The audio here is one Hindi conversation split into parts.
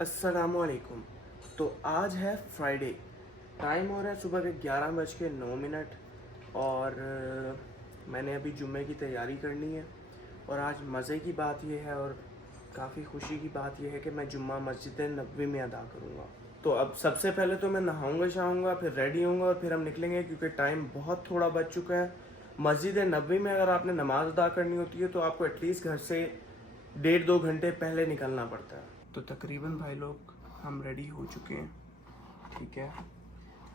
अस्सलामुअलैकुम। तो आज है फ्राइडे, टाइम हो रहा है सुबह के 11:09 और मैंने अभी जुम्मे की तैयारी करनी है। और आज मज़े की बात यह है और काफ़ी खुशी की बात यह है कि मैं जुम्मा मस्जिद नबवी में अदा करूँगा। तो अब सबसे पहले तो मैं नहाऊँगा शाऊँगा, फिर रेडी होऊंगा और फिर हम निकलेंगे, क्योंकि टाइम बहुत थोड़ा बच चुका है। मस्जिद नबवी में अगर आपने नमाज़ अदा करनी होती है तो आपको एटलीस्ट घर से 1.5-2 घंटे पहले निकलना पड़ता है। तो तकरीबन भाई लोग हम रेडी हो चुके हैं, ठीक है।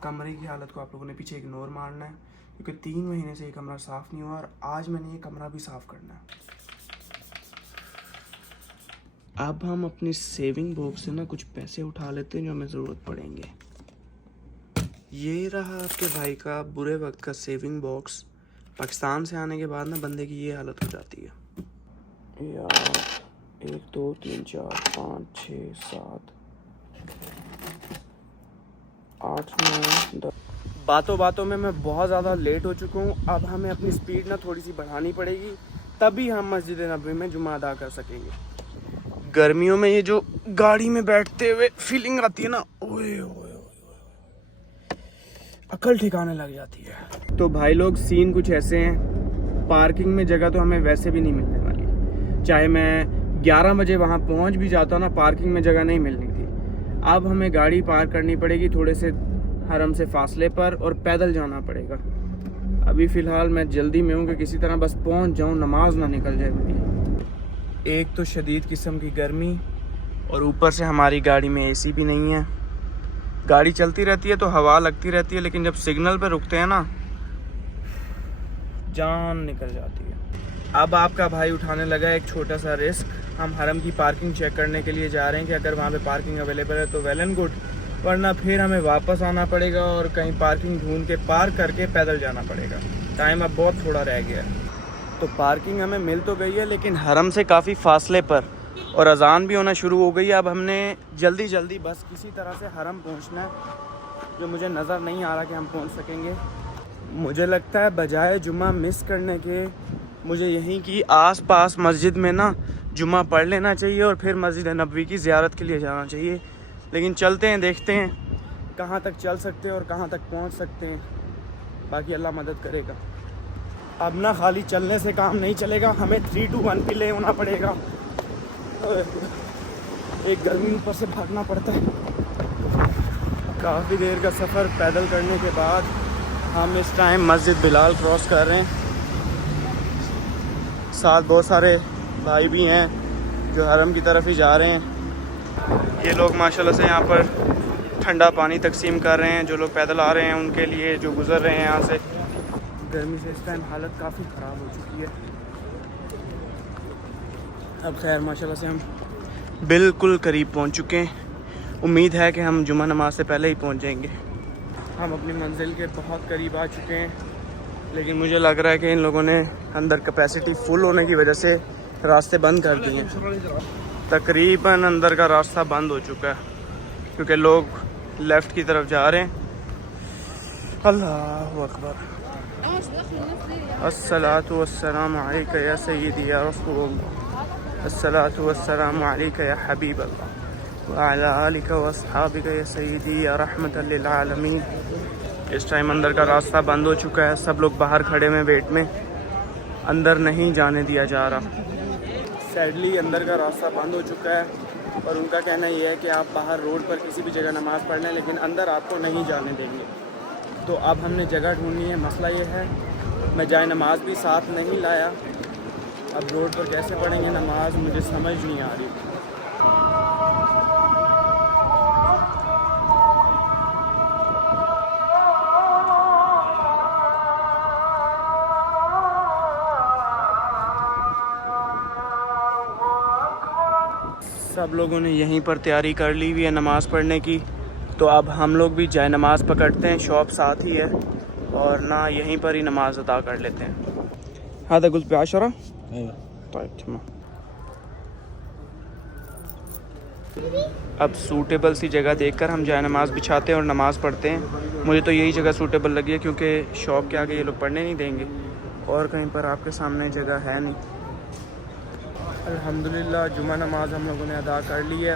कमरे की हालत को आप लोगों ने पीछे इग्नोर मारना है, क्योंकि 3 महीने से ये कमरा साफ़ नहीं हुआ और आज मैंने ये कमरा भी साफ़ करना है। अब हम अपनी सेविंग बॉक्स से ना कुछ पैसे उठा लेते हैं जो हमें ज़रूरत पड़ेंगे। ये रहा आपके भाई का बुरे वक्त का सेविंग बॉक्स। पाकिस्तान से आने के बाद ना बंदे की ये हालत हो जाती है यार। 1 2 3 4 5 6 7 8 9 10। बातों बातों में मैं बहुत ज़्यादा लेट हो चुका हूँ। अब हमें अपनी स्पीड ना थोड़ी सी बढ़ानी पड़ेगी, तभी हम मस्जिद नबवी में जुमा अदा कर सकेंगे। गर्मियों में ये जो गाड़ी में बैठते हुए फीलिंग आती है ना, ओए ओए अकल ठिकाने लग जाती है। तो भाई लोग सीन कुछ ऐसे हैं। पार्किंग में जगह तो हमें वैसे भी नहीं मिलने वाली, चाहे मैं 11 बजे वहाँ पहुँच भी जाता ना, पार्किंग में जगह नहीं मिलनी थी। अब हमें गाड़ी पार्क करनी पड़ेगी थोड़े से हरम से फासले पर और पैदल जाना पड़ेगा। अभी फ़िलहाल मैं जल्दी में हूँ कि किसी तरह बस पहुँच जाऊँ, नमाज ना निकल जाए मेरी। एक तो शदीद किस्म की गर्मी और ऊपर से हमारी गाड़ी में एसी भी नहीं है। गाड़ी चलती रहती है तो हवा लगती रहती है, लेकिन जब सिग्नल पे रुकते हैं ना, जान निकल जाती है। अब आपका भाई उठाने लगा एक छोटा सा रिस्क। हम हरम की पार्किंग चेक करने के लिए जा रहे हैं कि अगर वहाँ पे पार्किंग अवेलेबल है तो वेल एंड गुड, वरना फिर हमें वापस आना पड़ेगा और कहीं पार्किंग ढूंढ के पार्क करके पैदल जाना पड़ेगा। टाइम अब बहुत थोड़ा रह गया है। तो पार्किंग हमें मिल तो गई है, लेकिन हरम से काफ़ी फासले पर, और अजान भी होना शुरू हो गई है। अब हमने जल्दी जल्दी बस किसी तरह से हरम पहुंचना है, जो मुझे नज़र नहीं आ रहा कि हम पहुंच सकेंगे। मुझे लगता है बजाय जुम्मा मिस करने के, मुझे यहीं की आसपास मस्जिद में ना जुम्मा पढ़ लेना चाहिए और फिर मस्जिद नबवी की ज़ियारत के लिए जाना चाहिए। लेकिन चलते हैं, देखते हैं कहाँ तक चल सकते हैं और कहाँ तक पहुंच सकते हैं। बाकी अल्लाह मदद करेगा। अब ना खाली चलने से काम नहीं चलेगा, हमें 3 2 1 पे ले होना पड़ेगा। एक गर्मी ऊपर से भागना पड़ता है। काफ़ी देर का सफ़र पैदल करने के बाद हम इस टाइम मस्जिद बिलाल क्रॉस कर रहे हैं। साथ बहुत सारे भाई भी हैं जो हरम की तरफ ही जा रहे हैं। ये लोग माशाल्लाह से यहाँ पर ठंडा पानी तकसीम कर रहे हैं, जो लोग पैदल आ रहे हैं उनके लिए, जो गुज़र रहे हैं यहाँ से। गर्मी से इस टाइम हालत काफ़ी ख़राब हो चुकी है। अब खैर माशाल्लाह से हम बिल्कुल करीब पहुँच चुके हैं। उम्मीद है कि हम जुमा नमाज से पहले ही पहुँच जाएंगे। हम अपनी मंजिल के बहुत करीब आ चुके हैं, लेकिन मुझे लग रहा है कि इन लोगों ने अंदर कैपेसिटी फुल होने की वजह से रास्ते बंद कर दिए हैं। तकरीबन अंदर का रास्ता बंद हो चुका है, क्योंकि लोग लेफ़्ट की तरफ जा रहे हैं। अल्लाहु अकबर। अस्सलातु वस्सलामु अलैका या सय्यदी या रसूलल्लाह, अस्सलातु वस्सलामु अलैका या हबीब अल्लाह व अला आलिका व अस्हाबिका या सय्यदी या रहमतल लिल आलमीन। इस टाइम अंदर का रास्ता बंद हो चुका है। सब लोग बाहर खड़े में वेट में, अंदर नहीं जाने दिया जा रहा। सैडली अंदर का रास्ता बंद हो चुका है और उनका कहना यह है कि आप बाहर रोड पर किसी भी जगह नमाज़ पढ़ लें, लेकिन अंदर आपको नहीं जाने देंगे। तो अब हमने जगह ढूंढनी है। मसला ये है, मैं जाए नमाज भी साथ नहीं लाया। अब रोड पर कैसे पढ़ेंगे नमाज, मुझे समझ नहीं आ रही। सब लोगों ने यहीं पर तैयारी कर ली हुई है नमाज़ पढ़ने की, तो अब हम लोग भी जाए नमाज़ पकड़ते हैं। शॉप साथ ही है और ना यहीं पर ही नमाज़ अदा कर लेते हैं। हाँ तो कुछ प्याशरा अब सूटेबल सी जगह देखकर हम जाए नमाज़ बिछाते हैं और नमाज़ पढ़ते हैं। मुझे तो यही जगह सूटेबल लगी है, क्योंकि शॉप के आगे ये लोग पढ़ने नहीं देंगे और कहीं पर आपके सामने जगह है नहीं। अल्हम्दुलिल्लाह जुमा नमाज हम लोगों ने अदा कर ली है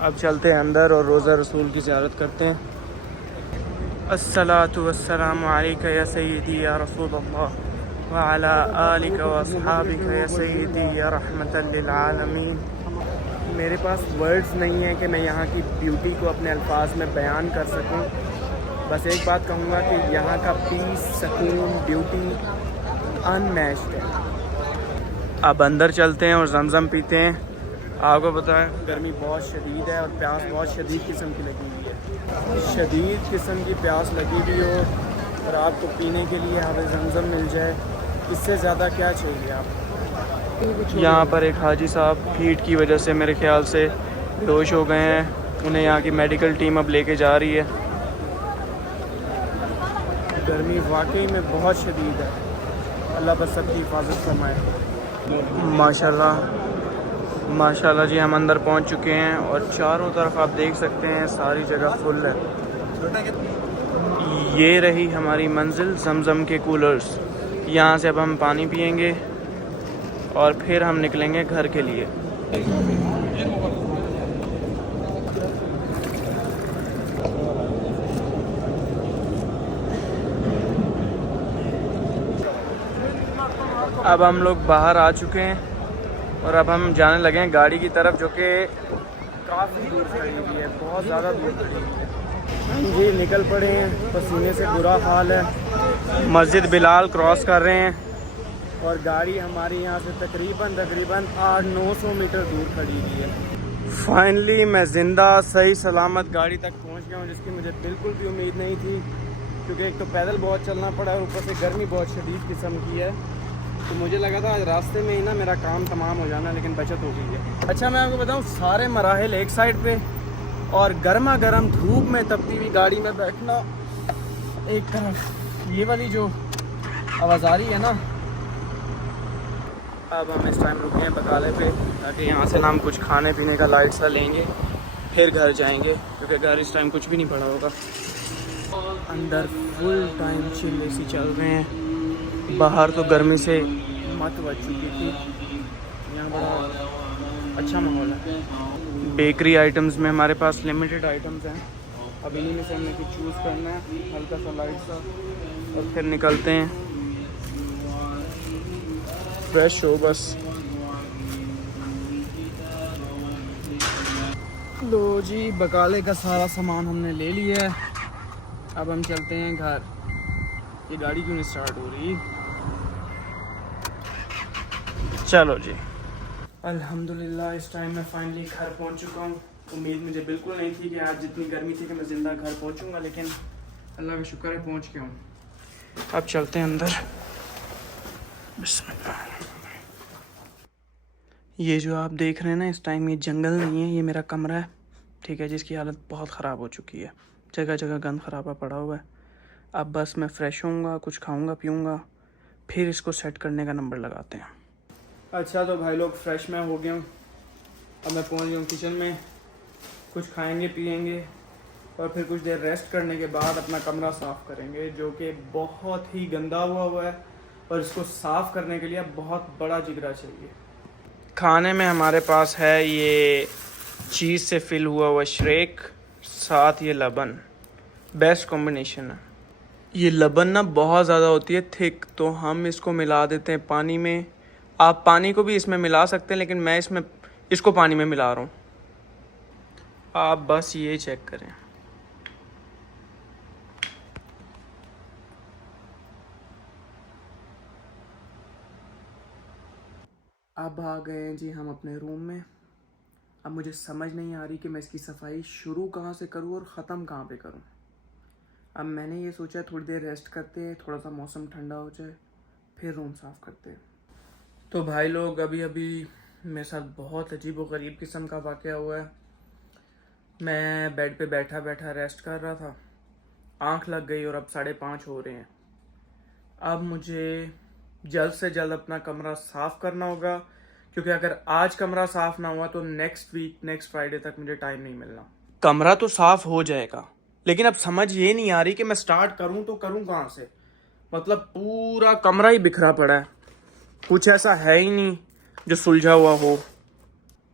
अब चलते हैं अंदर और रोज़ा रसूल की ज़ियारत करते हैं। अस्सलातु वस्सलामु अलैका या सय्यदी या रसूल अल्लाह व अला आलिका व अस्हाबिका या सय्यदी या रहमतल लिल आलमीन। मेरे पास वर्ड्स नहीं है कि मैं यहाँ की ब्यूटी को अपने अल्फाज में बयान कर सकूँ। बस एक बात कहूँगा कि यहाँ का पीस, सुकून, ब्यूटी अनमैच्ड है। अब अंदर चलते हैं और जमज़म पीते हैं। आपको पता है गर्मी बहुत शदीद है और प्यास बहुत शदीद किस्म की लगी हुई है। शदीद किस्म की प्यास लगी हुई हो और आपको पीने के लिए हमें जमज़म मिल जाए, इससे ज़्यादा क्या चाहिए आप। यहाँ पर एक हाजी साहब हीट की वजह से मेरे ख्याल से बेहोश हो गए हैं। उन्हें यहाँ की मेडिकल टीम अब लेके जा रही है। गर्मी वाकई में बहुत शदीद है। अल्लाह बस सबकी हिफाजत फरमाए। माशाल्लाह जी, हम अंदर पहुँच चुके हैं और चारों तरफ आप देख सकते हैं सारी जगह फुल है। ये रही हमारी मंजिल, जमज़म के कूलर्स। यहाँ से अब हम पानी पिएंगे और फिर हम निकलेंगे घर के लिए। अब हम लोग बाहर आ चुके हैं और अब हम जाने लगे हैं गाड़ी की तरफ, जो कि काफ़ी दूर खड़ी हुई है, बहुत ज़्यादा दूर खड़ी हुई है। जी निकल पड़े हैं, पसीने से बुरा हाल है। मस्जिद बिलाल क्रॉस कर रहे हैं और गाड़ी हमारी यहाँ से तकरीबन 800-900 मीटर दूर खड़ी हुई है। फाइनली मैं ज़िंदा सही सलामत गाड़ी तक पहुँच गया हूँ, जिसकी मुझे बिल्कुल भी उम्मीद नहीं थी, क्योंकि एक तो पैदल बहुत चलना पड़ा और ऊपर से गर्मी बहुत शदीद किस्म की है। तो मुझे लगा था आज रास्ते में ही ना मेरा काम तमाम हो जाना, लेकिन बचत हो गई है। अच्छा मैं आपको बताऊं, सारे मराहिल एक साइड पे और गर्मा गर्म धूप में तपती हुई गाड़ी में बैठना एक तरफ, ये वाली जो आवाज़ारी है ना। अब हम इस टाइम रुके हैं बकाले पे, ताकि यहाँ से ना हम कुछ खाने पीने का लाइट सा लेंगे, फिर घर जाएंगे, क्योंकि घर इस टाइम कुछ भी नहीं पड़ा होगा। अंदर फुल टाइम चिल एसी चल रहे हैं। बाहर तो गर्मी से मत बच चुकी थी। यहाँ बड़ा अच्छा माहौल है। बेकरी आइटम्स में हमारे पास लिमिटेड आइटम्स हैं। अब इन्हीं में से हमने कुछ चूज़ करना है, हल्का सा लाइट सा, और फिर निकलते हैं। फ्रेश हो बस। लो जी, बकाले का सारा सामान हमने ले लिया है। अब हम चलते हैं घर। ये गाड़ी क्यों नहीं स्टार्ट हो रही? चलो जी, अल्हम्दुलिल्लाह इस टाइम मैं फाइनली घर पहुंच चुका हूँ। उम्मीद मुझे बिल्कुल नहीं थी कि आज जितनी गर्मी थी कि मैं ज़िंदा घर पहुंचूंगा, लेकिन अल्लाह का शुक्र है पहुंच गया हूँ। अब चलते हैं अंदर। बिस्मिल्लाह। ये जो आप देख रहे हैं ना, इस टाइम ये जंगल नहीं है, ये मेरा कमरा है, ठीक है, जिसकी हालत बहुत ख़राब हो चुकी है। जगह जगह गंद खराबा पड़ा हुआ है। अब बस मैं फ़्रेश होऊंगा, कुछ खाऊंगा पीऊंगा, फिर इसको सेट करने का नंबर लगाते हैं। अच्छा तो भाई लोग, फ्रेश मैं हो गया हूँ। अब मैं पहुँच गया हूँ किचन में। कुछ खाएंगे पिएंगे और फिर कुछ देर रेस्ट करने के बाद अपना कमरा साफ़ करेंगे, जो कि बहुत ही गंदा हुआ है और इसको साफ़ करने के लिए बहुत बड़ा जिगरा चाहिए। खाने में हमारे पास है ये चीज़ से फिल हुआ श्रेक, साथ ये लबन। बेस्ट कॉम्बिनेशन है। ये लबन ना बहुत ज़्यादा होती है थिक, तो हम इसको मिला देते हैं पानी में। आप पानी को भी इसमें मिला सकते हैं, लेकिन मैं इसको पानी में मिला रहा हूँ। आप बस ये चेक करें। अब आ गए हैं जी हम अपने रूम में। अब मुझे समझ नहीं आ रही कि मैं इसकी सफाई शुरू कहाँ से करूँ और ख़त्म कहाँ पे करूँ। अब मैंने ये सोचा थोड़ी देर रेस्ट करते हैं, थोड़ा सा मौसम ठंडा हो जाए, फिर रूम साफ़ करते हैं। तो भाई लोग, अभी मेरे साथ बहुत अजीब व गरीब किस्म का वाक़या हुआ है। मैं बेड पे बैठा बैठा रेस्ट कर रहा था, आँख लग गई और अब 5:30 हो रहे हैं। अब मुझे जल्द से जल्द अपना कमरा साफ़ करना होगा, क्योंकि अगर आज कमरा साफ़ ना हुआ तो नेक्स्ट फ्राइडे तक मुझे टाइम नहीं मिलना। कमरा तो साफ़ हो जाएगा, लेकिन अब समझ ये नहीं आ रही कि मैं स्टार्ट करूं तो करूं कहाँ से। मतलब पूरा कमरा ही बिखरा पड़ा है, कुछ ऐसा है ही नहीं जो सुलझा हुआ हो।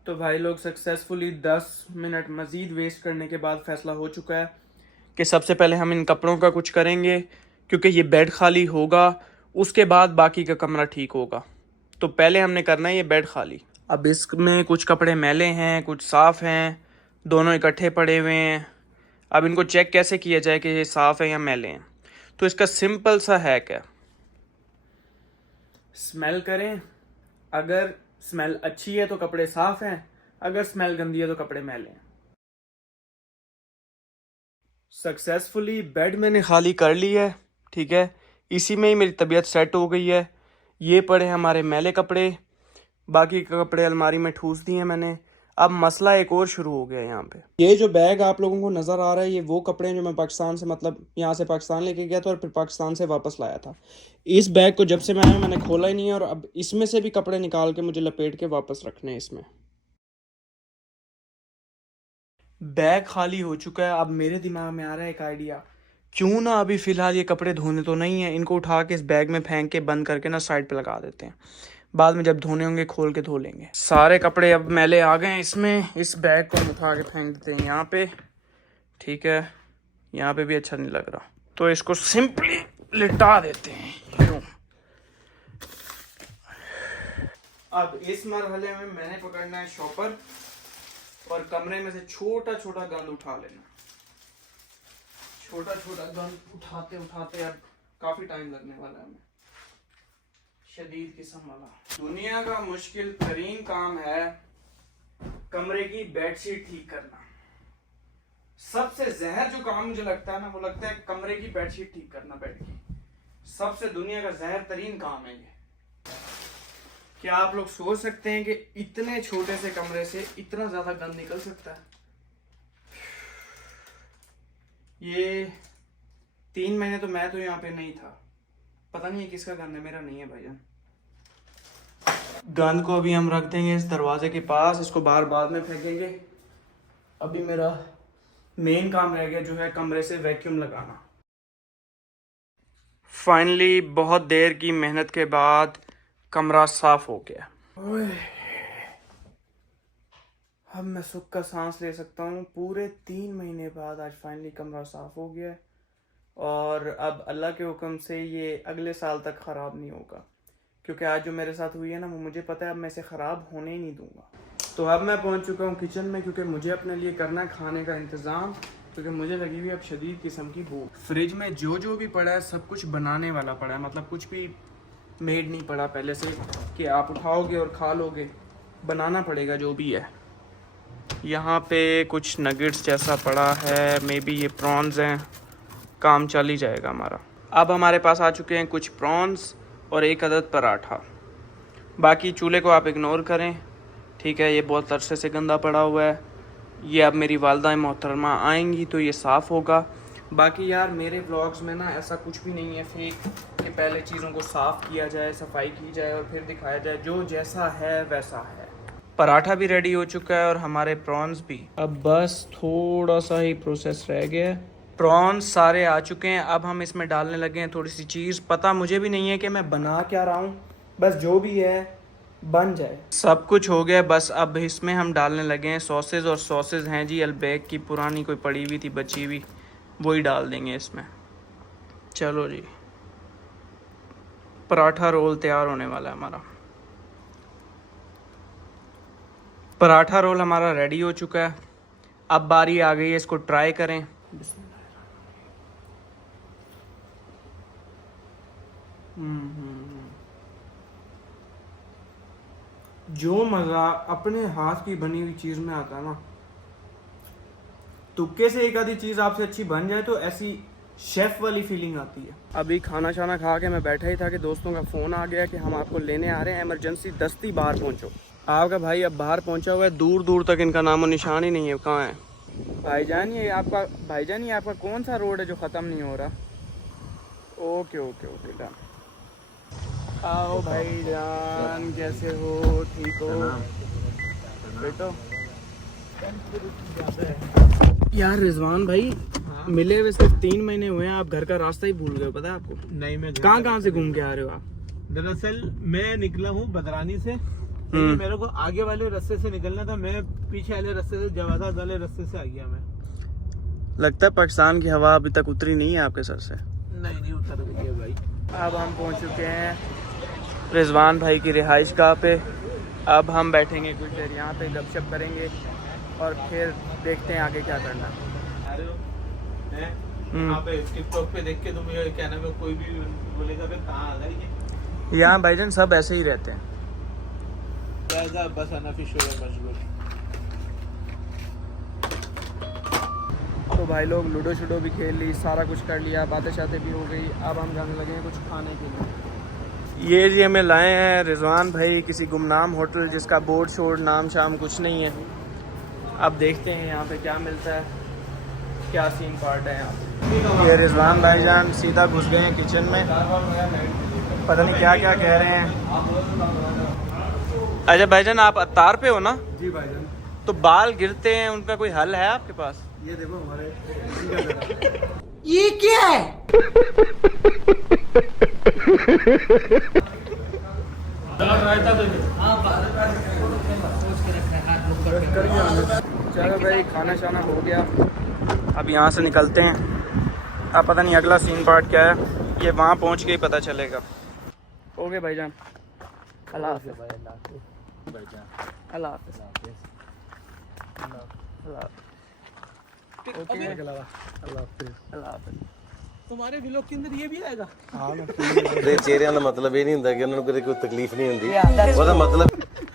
तो भाई लोग सक्सेसफुली 10 मिनट मज़ीद वेस्ट करने के बाद फ़ैसला हो चुका है कि सबसे पहले हम इन कपड़ों का कुछ करेंगे, क्योंकि ये बेड खाली होगा, उसके बाद बाकी का कमरा ठीक होगा। तो पहले हमने करना है ये बेड खाली। अब इसमें कुछ कपड़े मैले हैं, कुछ साफ़ हैं, दोनों इकट्ठे पड़े हुए हैं। अब इनको चेक कैसे किया जाए कि ये साफ़ है या मैले हैं? तो इसका सिंपल सा हैक है, स्मेल करें। अगर स्मेल अच्छी है तो कपड़े साफ़ हैं, अगर स्मेल गंदी है तो कपड़े मैले हैं। सक्सेसफुली बेड मैंने खाली कर ली है, ठीक है। इसी में ही मेरी तबीयत सेट हो गई है। ये पड़े हमारे मैले कपड़े, बाकी के कपड़े अलमारी में ठूस दिए मैंने। अब मसला एक और शुरू हो गया यहाँ पे। ये जो बैग आप लोगों को नज़र आ रहा है, ये वो कपड़े हैं जो मैं पाकिस्तान से, मतलब यहाँ से पाकिस्तान लेके गया था और फिर पाकिस्तान से वापस लाया था। इस बैग को जब से मैं आया मैंने खोला ही नहीं है, और अब इसमें से भी कपड़े निकाल के मुझे लपेट के वापस रखने हैं इसमें। बैग खाली हो चुका है। अब मेरे दिमाग में आ रहा है एक आइडिया, क्यों ना अभी फ़िलहाल ये कपड़े धोने तो नहीं है, इनको उठा के इस बैग में फेंक के बंद करके ना साइड पे लगा देते हैं। बाद में जब धोने होंगे खोल के धो लेंगे। सारे कपड़े अब मैले आ गए हैं इसमें। इस बैग को हम उठा के फेंक देते हैं यहाँ पे, ठीक है। यहाँ पे भी अच्छा नहीं लग रहा, तो इसको सिंपली लिटा देते हैं यूँ। अब इस मरहले में मैंने पकड़ना है शॉपर और कमरे में से छोटा छोटा गंद उठा लेना। छोटा छोटा गंद उठाते उठाते अब काफ़ी टाइम लगने वाला है हमें, शदीद किस्म वाला। दुनिया का मुश्किल तरीन काम है कमरे की बेडशीट ठीक करना। सबसे जहर जो काम मुझे लगता है ना, वो लगता है कमरे की बेडशीट ठीक करना। बेड की सबसे दुनिया का जहर तरीन काम है ये। क्या आप लोग सोच सकते हैं कि इतने छोटे से कमरे से इतना ज्यादा गंद निकल सकता है? ये 3 महीने तो मैं तो यहाँ पे नहीं था, पता नहीं है किसका गंद है, मेरा नहीं है भाईजान। गंद को अभी हम रख देंगे इस दरवाजे के पास, इसको बाहर बाद में फेंकेंगे। अभी मेरा मेन काम रह गया जो है कमरे से वैक्यूम लगाना। फाइनली बहुत देर की मेहनत के बाद कमरा साफ हो गया। अब मैं सुख का सांस ले सकता हूँ। पूरे 3 महीने बाद आज फाइनली कमरा साफ हो गया है, और अब अल्लाह के हुक्म से ये अगले साल तक ख़राब नहीं होगा, क्योंकि आज जो मेरे साथ हुई है ना, वो मुझे पता है अब मैं इसे ख़राब होने ही नहीं दूंगा। तो अब मैं पहुंच चुका हूँ किचन में, क्योंकि मुझे अपने लिए करना है खाने का इंतज़ाम, क्योंकि मुझे लगी हुई अब शदीद किस्म की भूख। फ्रिज में जो भी पड़ा है सब कुछ बनाने वाला पड़ा है, मतलब कुछ भी मेड नहीं पड़ा पहले से कि आप उठाओगे और खा लोगे, बनाना पड़ेगा जो भी है। यहाँ पे कुछ नगेट्स जैसा पड़ा है, मे बी ये प्रॉन्स हैं, काम चल ही जाएगा हमारा। अब हमारे पास आ चुके हैं कुछ प्रॉन्स और 1 अदद पराठा। बाकी चूल्हे को आप इग्नोर करें, ठीक है। ये बहुत अरसे से गंदा पड़ा हुआ है। ये अब मेरी वालदा मोहतरमा आएंगी तो ये साफ़ होगा। बाकी यार मेरे व्लॉग्स में ना ऐसा कुछ भी नहीं है फेक कि पहले चीज़ों को साफ़ किया जाए, सफाई की जाए और फिर दिखाया जाए। जो जैसा है वैसा है। पराठा भी रेडी हो चुका है और हमारे प्रॉन्स भी। अब बस थोड़ा सा ही प्रोसेस रह गया है। प्रॉन्स सारे आ चुके हैं। अब हम इसमें डालने लगे हैं थोड़ी सी चीज़। पता मुझे भी नहीं है कि मैं बना क्या रहा हूँ, बस जो भी है बन जाए। सब कुछ हो गया, बस अब इसमें हम डालने लगे हैं सॉसेज। और सॉसेज हैं जी अलबैक की पुरानी कोई पड़ी हुई थी बची हुई, वही डाल देंगे इसमें। चलो जी, पराठा रोल तैयार होने वाला है हमारा। पराठा रोल हमारा रेडी हो चुका है। अब बारी आ गई है इसको ट्राई करें। जो मज़ा अपने हाथ की बनी हुई चीज़ में आता है ना, तुक्के से एक आधी चीज़ आपसे अच्छी बन जाए तो ऐसी शेफ वाली फीलिंग आती है। अभी खाना शाना खा के मैं बैठा ही था कि दोस्तों का फ़ोन आ गया कि हम आपको लेने आ रहे हैं, इमरजेंसी दस्ती बाहर पहुंचो। आपका भाई अब बाहर पहुंचा हुआ है, दूर दूर तक इनका नामो निशान ही नहीं है। कहाँ है भाईजान? ये आपका कौन सा रोड है जो ख़त्म नहीं हो रहा? Okay okay okay done. आओ भाईजान, कैसे हो? ठीक हो बेटो? यार रिजवान भाई, हाँ? मिले हुए सिर्फ 3 महीने हुए हैं, आप घर का रास्ता ही भूल गए, पता है आपको? नहीं, मैं कहाँ से घूम के आ रहे हो आप? दरअसल मैं निकला हूँ बदरानी से लेकिन मेरे को आगे वाले रास्ते से निकलना था, मैं पीछे वाले रास्ते से जवादात वाले रास्ते से आ गया मैं। लगता है पाकिस्तान की हवा अभी तक उतरी नहीं है आपके सर से। नहीं उतर गई है भाई। अब हम पहुंच चुके हैं रिजवान भाई की रिहाइश गाह पे। अब हम बैठेंगे कुछ देर यहाँ पे, गपशप करेंगे और फिर देखते हैं आगे क्या करना है। यहाँ पे टिकटॉक पे देख के तुम ये क्या नाम है, कोई भी बोलेगा फिर कहाँ आ गई। यहाँ भाईजान सब ऐसे ही रहते हैं। बस अनफिश हो गया मशगूल। तो भाई लोग लूडो शूडो भी खेल ली, सारा कुछ कर लिया, बातें शातें भी हो गई। अब हम जाने लगे हैं कुछ खाने के लिए। ये जी हमें लाए हैं रिजवान भाई किसी गुमनाम होटल जिसका बोर्ड शोर्ड नाम शाम कुछ नहीं है। अब देखते हैं यहाँ पे क्या मिलता है, क्या सीन पार्ट है यहाँ। ये रिजवान भाईजान सीधा घुस गए हैं किचन में, पता नहीं क्या क्या कह रहे हैं। अच्छा भाईजान आप अत्तार पे हो ना? जी भाईजान। तो बाल गिरते हैं, उनका कोई हल है आपके पास? ये देखो हमारे ये क्या है? चलो भाई खाना शाना हो गया, अब यहाँ से निकलते हैं। अब पता नहीं अगला सीन पार्ट क्या है, ये वहाँ पहुँच के ही पता चलेगा। ओके भाईजान, अल्लाह हाफ़िज़। अल्लाह हाफ़िज़। अल्लाह हाफ़िज़। तुम्हारे व्लॉग के अंदर ये भी आएगा? ਦੇ ਚਿਹਰਿਆਂ ਦਾ ਮਤਲਬ ਇਹ ਨਹੀਂ ਹੁੰਦਾ ਕਿ ਉਹਨਾਂ ਨੂੰ ਕਦੇ ਕੋਈ ਤਕਲੀਫ ਨਹੀਂ ਹੁੰਦੀ, ਉਹਦਾ ਮਤलब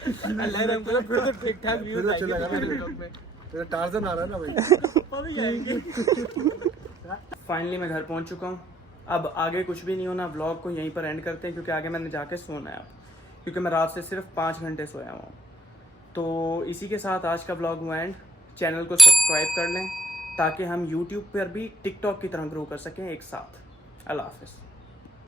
अल्लाह रब करे फिर तो ठीक ठाक व्यूज आएंगे मेरे व्लॉग में। तेरा टार्जन आ रहा है ना भाई। फाइनली मैं घर पहुंच चुका हूं। अब आगे कुछ भी नहीं होना, व्लॉग को यहीं पर एंड करते हैं क्योंकि आगे मैंने जाके सोना है, क्योंकि मैं रात से सिर्फ 5 घंटे सोया हुआ हूँ। तो इसी के साथ आज का व्लॉग हुआ एंड। चैनल को सब्सक्राइब कर लें ताकि हम यूट्यूब पर भी टिकटॉक की तरह ग्रो कर सकें एक साथ। अल्लाह हाफ़िज़।